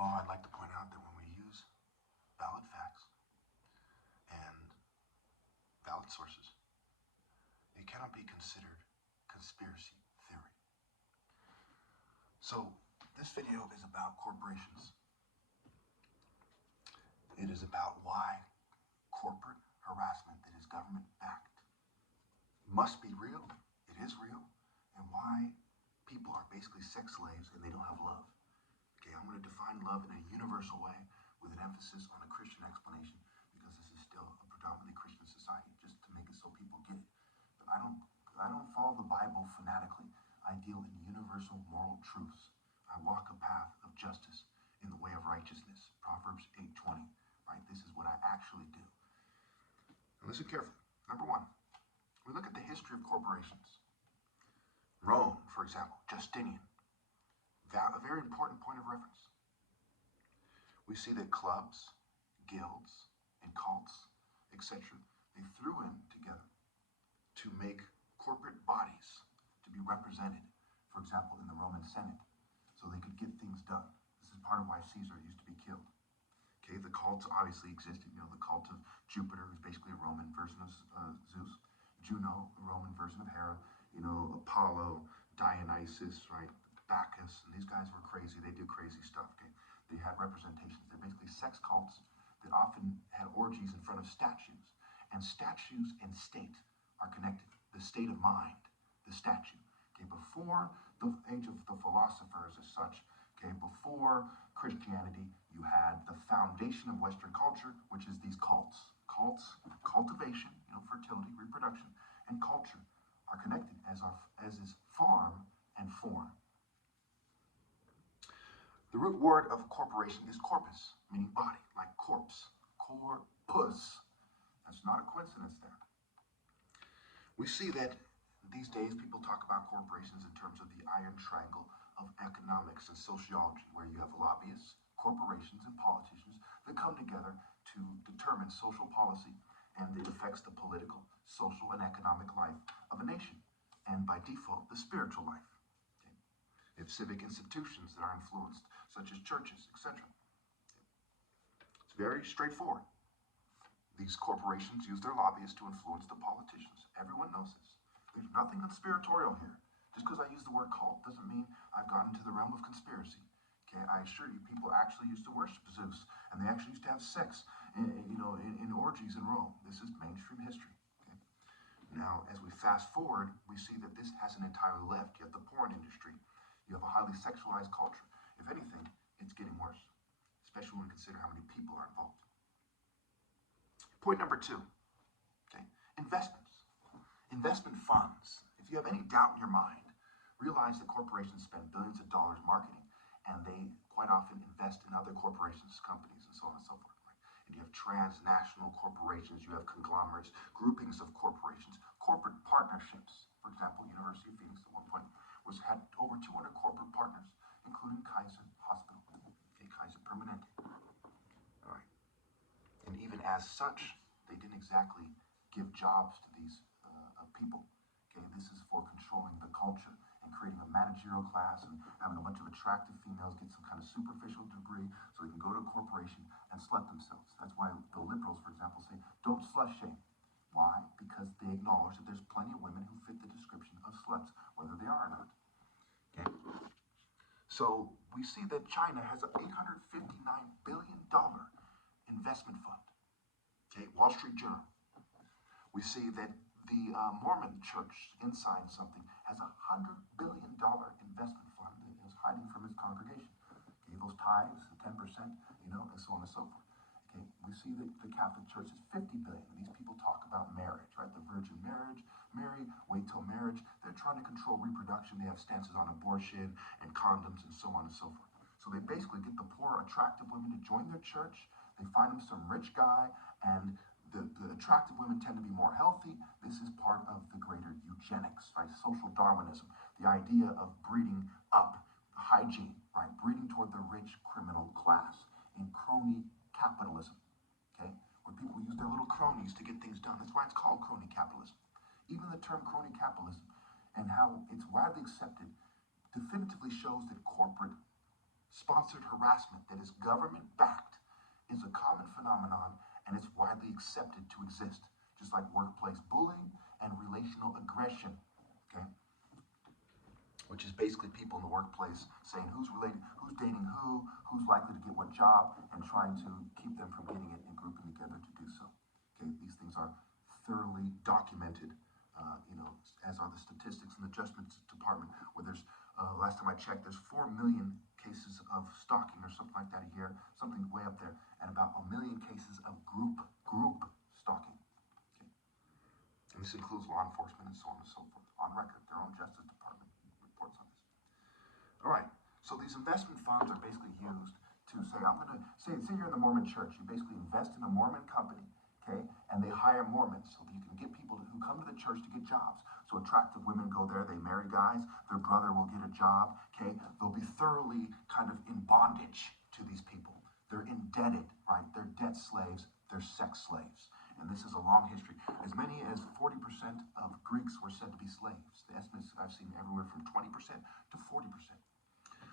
of all, I'd like to point out that when we use valid facts and valid sources, it cannot be considered conspiracy theory. So this video is about corporations. It is about why corporate harassment that is government-backed must be real, it is real, and why people are basically sex slaves and they don't have love. Okay, I'm going to define love in a universal way with an emphasis on a Christian explanation because this is still a predominantly Christian society, just to make it so people get it. But I don't follow the Bible fanatically. I deal in universal moral truths. I walk a path of justice in the way of righteousness. Proverbs 8:20. Right? This is what I actually do. And listen carefully. Number one, we look at the history of corporations. Rome, for example, Justinian. A very important point of reference. We see that clubs, guilds, and cults, etc., they threw in together to make corporate bodies to be represented, for example, in the Roman Senate, so they could get things done. This is part of why Caesar used to be killed. Okay, the cults obviously existed. The cult of Jupiter, who's basically a Roman version of Zeus. Juno, a Roman version of Hera. Apollo, Dionysus, right? Bacchus, and these guys were crazy. They did crazy stuff. Okay, they had representations. They're basically sex cults that often had orgies in front of statues. And statues and state are connected. The state of mind, the statue. Okay, before the age of the philosophers as such, okay, before Christianity, you had the foundation of Western culture, which is these cults. Cults, cultivation, fertility, reproduction, and culture are connected as is form and form. The root word of corporation is corpus, meaning body, like corpse, corpus. That's not a coincidence there. We see that these days people talk about corporations in terms of the iron triangle of economics and sociology, where you have lobbyists, corporations, and politicians that come together to determine social policy, and it affects the political, social, and economic life of a nation, and by default, the spiritual life. Okay? You have civic institutions that are influenced, such as churches, etc. It's very straightforward. These corporations use their lobbyists to influence the politicians. Everyone knows this. There's nothing conspiratorial here. Just because I use the word cult doesn't mean I've gone into the realm of conspiracy. Okay, I assure you, people actually used to worship Zeus, and they actually used to have sex, in orgies in Rome. This is mainstream history. Okay? Now, as we fast forward, we see that this hasn't entirely left. You have the porn industry. You have a highly sexualized culture. If anything, it's getting worse, especially when we consider how many people are involved. Point number two, okay, investments. Investment funds. If you have any doubt in your mind, realize that corporations spend billions of dollars marketing, and they quite often invest in other corporations, companies, and so on and so forth. Right? And you have transnational corporations, you have conglomerates, groupings of corporations, corporate partnerships. For example, University of Phoenix at one point had over 200 corporate partners, including Kaiser Hospital, okay, Kaiser Permanente. All right. And even as such, they didn't exactly give jobs to these people. Okay, this is for controlling the culture and creating a managerial class and having a bunch of attractive females get some kind of superficial degree so they can go to a corporation and slut themselves. That's why the liberals, for example, say, don't slut shame. Why? Because they acknowledge that there's plenty of women who fit the description of sluts, whether they are or not. Okay? So we see that China has an $859 billion investment fund. Okay, Wall Street Journal. We see that the Mormon church inside something has $100 billion investment fund that is hiding from its congregation. Okay, those tithes, 10%, and so on and so forth. Okay, we see that the Catholic Church is $50 billion. These people talk about marriage, right? The virgin marriage, marry, wait till marriage. They're trying to control reproduction. They have stances on abortion and condoms and so on and so forth. So they basically get the poor, attractive women to join their church. They find them some rich guy, and the attractive women tend to be more healthy. This is part of the greater eugenics, right? Social Darwinism, the idea of breeding up, hygiene, right? Breeding toward the rich criminal class in crony capitalism, okay? Where people use their little cronies to get things done. That's why it's called crony capitalism. Even the term crony capitalism and how it's widely accepted definitively shows that corporate Sponsored harassment that is government-backed is a common phenomenon, and it's widely accepted to exist, just like workplace bullying and relational aggression, okay? Which is basically people in the workplace saying who's related, who's dating who's likely to get what job, and trying to keep them from getting it and grouping together to do so. Okay, these things are thoroughly documented, as are the statistics in the Justice Department, where there's, last time I checked, there's 4 million cases of stalking or something like that a year, something way up there, and about 1 million cases of group stalking. Okay. And this includes law enforcement and so on and so forth. On record, their own Justice Department reports on this. All right, so these investment funds are basically used to say, I'm going to, say you're in the Mormon church, you basically invest in a Mormon company, okay, and they hire Mormons so that you can get people who come to the church to get jobs. So attractive women go there, they marry guys, their brother will get a job, okay? They'll be thoroughly kind of in bondage to these people. They're indebted, right? They're debt slaves, they're sex slaves. And this is a long history. As many as 40% of Greeks were said to be slaves. The estimates I've seen everywhere from 20% to 40%.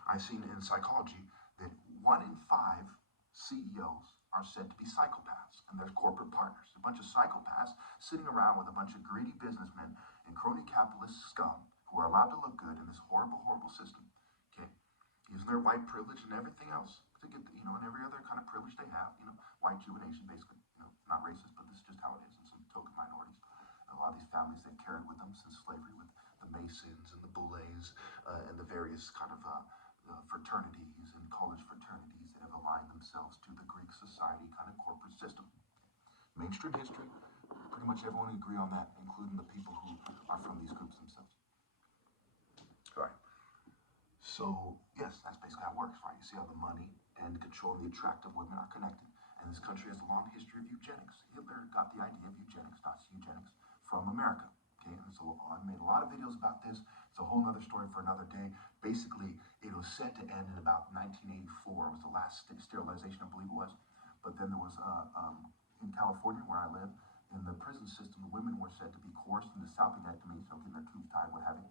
I've seen in psychology that 1 in 5 CEOs are said to be psychopaths, and they're corporate partners. A bunch of psychopaths sitting around with a bunch of greedy businessmen and crony capitalist scum who are allowed to look good in this horrible, horrible system, okay? Using their white privilege and everything else to get, and every other kind of privilege they have, white Jew and Asian, basically, not racist, but this is just how it is, and some token minorities. And a lot of these families, they've carried with them since slavery, with the Masons and the Boulets, and the various kind of fraternities and college fraternities that have aligned themselves to the Greek society kind of corporate system. Mainstream history, pretty much everyone agree on that, including the people who are from these groups themselves. All right. So, yes, that's basically how it works, right? You see how the money and control and the attractive women are connected. And this country has a long history of eugenics. Hitler got the idea of eugenics, Nazi eugenics, from America. Okay, and so I made a lot of videos about this. It's a whole other story for another day. Basically, it was set to end in about 1984. It was the last sterilization, I believe it was. But then there was, in California, where I live, in the prison system, the women were said to be coerced into salpinectomy, so getting their tubes tied, what have you,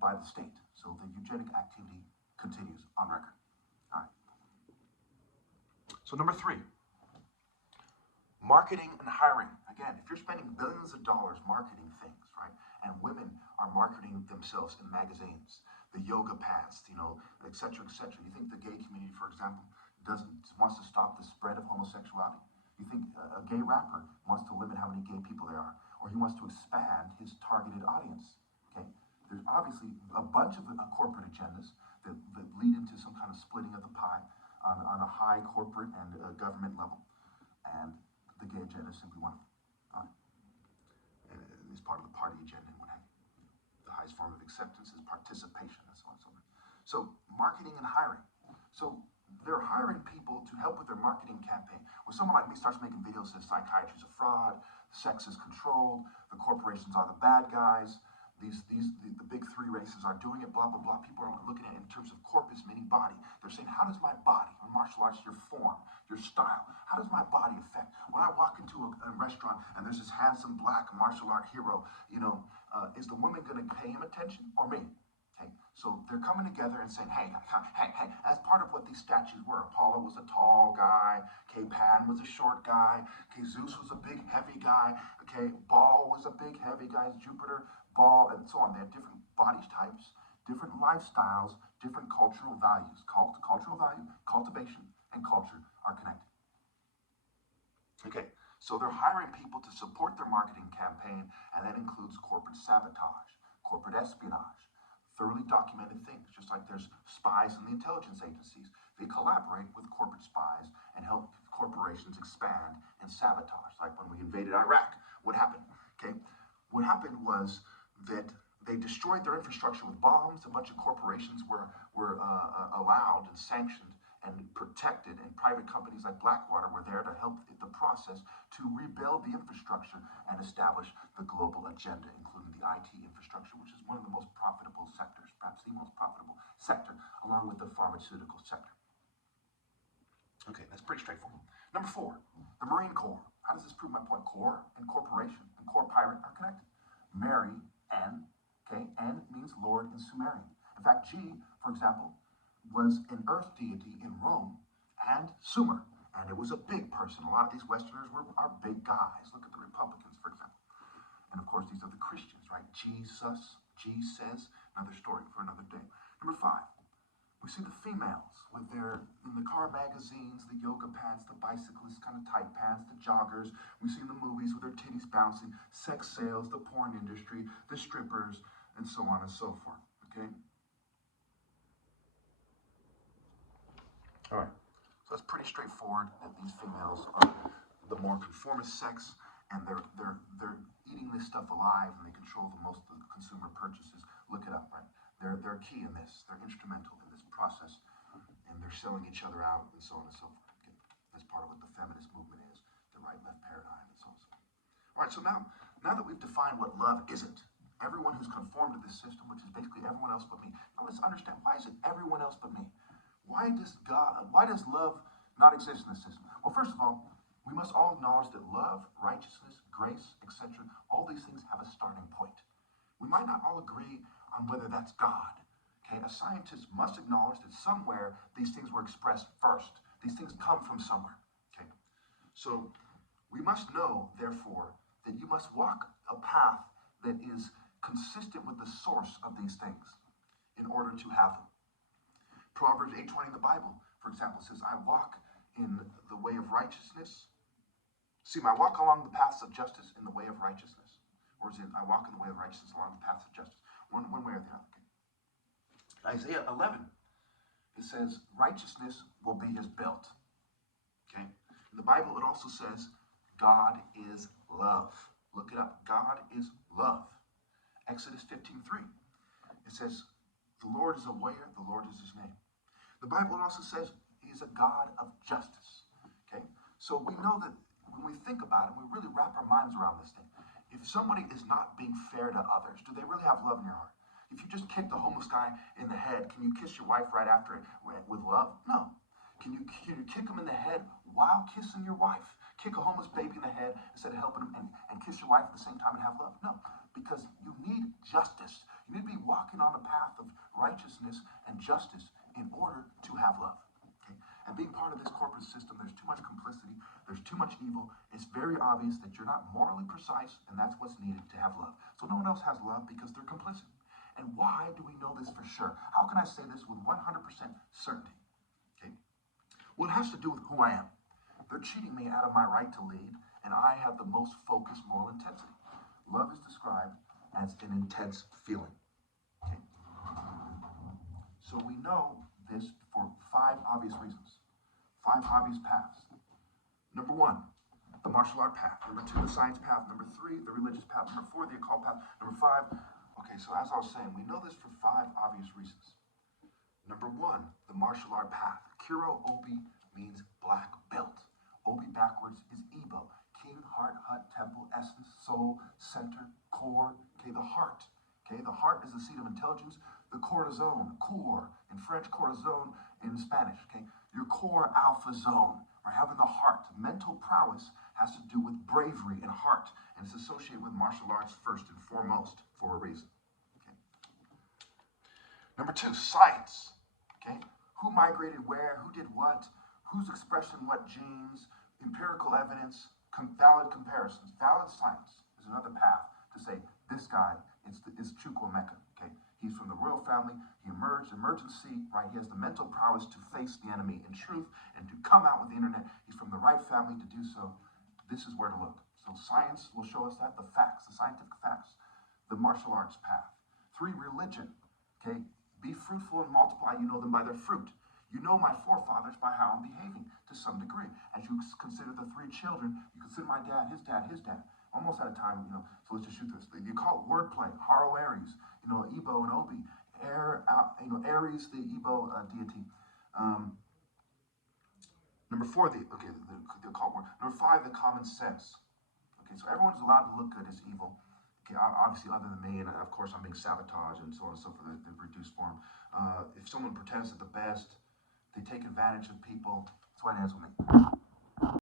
by the state. So the eugenic activity continues on record. All right. So number 3, marketing and hiring. Again, if you're spending billions of dollars marketing things, right, and women are marketing themselves in magazines, the yoga pants, et cetera, you think the gay community, for example, wants to stop the spread of homosexuality? You think a gay rapper wants to limit how many gay people there are, or he wants to expand his targeted audience, okay? There's obviously a bunch of corporate agendas that lead into some kind of splitting of the pie on a high corporate and government level, and the gay agenda is simply one of them. All right. And it's part of the party agenda and what have you. The highest form of acceptance is participation, and so on and so on. So marketing and hiring. So they're hiring people to help with their marketing campaign. When someone like me starts making videos that says psychiatry is a fraud, sex is controlled, the corporations are the bad guys, the big 3 races are doing it, blah, blah, blah. People are looking at it in terms of corpus, meaning body. They're saying, how does my body, or martial arts, your form, your style, how does my body affect? When I walk into a restaurant and there's this handsome black martial art hero, is the woman going to pay him attention or me? Okay, so they're coming together and saying, hey, as part of what these statues were, Apollo was a tall guy, okay, Pan was a short guy, okay, Zeus was a big, heavy guy, okay, Baal was a big, heavy guy, Jupiter, Baal, and so on. They have different body types, different lifestyles, different cultural values. Cultural value, cultivation, and culture are connected. Okay, so they're hiring people to support their marketing campaign, and that includes corporate sabotage, corporate espionage, thoroughly documented things, just like there's spies in the intelligence agencies. They collaborate with corporate spies and help corporations expand and sabotage. Like when we invaded Iraq, what happened? Okay, what happened was that they destroyed their infrastructure with bombs. A bunch of corporations were allowed and sanctioned and protected, and private companies like Blackwater were there to help the process to rebuild the infrastructure and establish the global agenda, including the IT infrastructure, which is one of the most profitable sectors, perhaps the most profitable sector, along with the pharmaceutical sector. Okay, that's pretty straightforward. Number 4, the Marine Corps. How does this prove my point? Corps and corporation and corps pirate are connected. Mary, N, okay, N means Lord in Sumerian. In fact, G, for example, was an earth deity in Rome and Sumer. And it was a big person. A lot of these Westerners are big guys. Look at the Republicans, for example. And of course, these are the Christians, right? Jesus, another story for another day. Number 5, we see the females with in the car magazines, the yoga pants, the bicyclist kind of tight pants, the joggers. We see in the movies with their titties bouncing, sex sales, the porn industry, the strippers, and so on and so forth, okay? All right. So it's pretty straightforward that these females are the more conformist sex, and they're eating this stuff alive, and they control most of the consumer purchases. Look it up, right? They're key in this. They're instrumental in this process, and they're selling each other out, and so on and so forth. Okay? That's part of what the feminist movement is, the right-left paradigm, and so on and so forth. All right. So now that we've defined what love isn't, everyone who's conformed to this system, which is basically everyone else but me. Now let's understand, why is it everyone else but me? Why does love not exist in the system? Well, first of all, we must all acknowledge that love, righteousness, grace, etc., all these things have a starting point. We might not all agree on whether that's God. Okay, a scientist must acknowledge that somewhere these things were expressed first. These things come from somewhere. Okay, so we must know, therefore, that you must walk a path that is consistent with the source of these things in order to have them. Proverbs 8:20 in the Bible, for example, says, I walk in the way of righteousness. See, I walk along the paths of justice in the way of righteousness. Or is it, I walk in the way of righteousness along the paths of justice? One way or the other. Okay. Isaiah 11, it says, righteousness will be his belt. Okay. In the Bible, it also says, God is love. Look it up. God is love. Exodus 15:3, it says, the Lord is a warrior, the Lord is his name. The Bible also says he is a God of justice. Okay? So we know that when we think about it, we really wrap our minds around this thing. If somebody is not being fair to others, do they really have love in your heart? If you just kick the homeless guy in the head, can you kiss your wife right after it with love? No. Can you kick him in the head while kissing your wife? Kick a homeless baby in the head instead of helping him and kiss your wife at the same time and have love? No, because you need justice. You need to be walking on the path of righteousness and justice in order to have love. Okay? And being part of this corporate system, there's too much complicity, there's too much evil. It's very obvious that you're not morally precise, and that's what's needed to have love. So no one else has love because they're complicit. And why do we know this for sure? How can I say this with 100% certainty? Okay? Well, it has to do with who I am. They're cheating me out of my right to lead, and I have the most focused moral intensity. Love is described as an intense feeling. Okay? So we know this for 5 obvious reasons. 5 obvious paths. Number 1, the martial art path. Number 2, the science path. Number 3, the religious path. Number 4, the occult path. Number 5, okay, so as I was saying, we know this for 5 obvious reasons. Number 1, the martial art path. Kiro Obi means black belt. Obi backwards is Ibo. King, heart, hut, temple, essence, soul, center, core. Okay, the heart. Okay, the heart is the seat of intelligence. The corazon, core, in French, corazon in Spanish. Okay, your core alpha zone, or having the heart. Mental prowess has to do with bravery and heart, and it's associated with martial arts first and foremost for a reason. Okay. Number 2, science. Okay, who migrated where, who did what, whose expression what genes, empirical evidence, valid comparisons. Valid science is another path to say this guy is Chukwuemeka. Okay, he's from the royal family. He emerged, emergency, right? He has the mental prowess to face the enemy in truth and to come out with the internet. He's from the right family to do so. This is where to look. So science will show us that, the facts, the scientific facts. The martial arts path. 3, religion. Okay, be fruitful and multiply. You know them by their fruit. You know my forefathers by how I'm behaving to some degree. As you consider the 3 children, you consider my dad, his dad, his dad. Almost out of time, so let's just shoot this. You call it wordplay, Haro Aries, Ebo and Obi. Aries, the Ebo deity. Number 4, the occult word. Number 5, the common sense. Okay, so everyone's allowed to look good as evil. Okay, obviously other than me, and of course I'm being sabotaged and so on and so forth, the reduced form. If someone pretends they're the best, they take advantage of people. That's why it ends with me.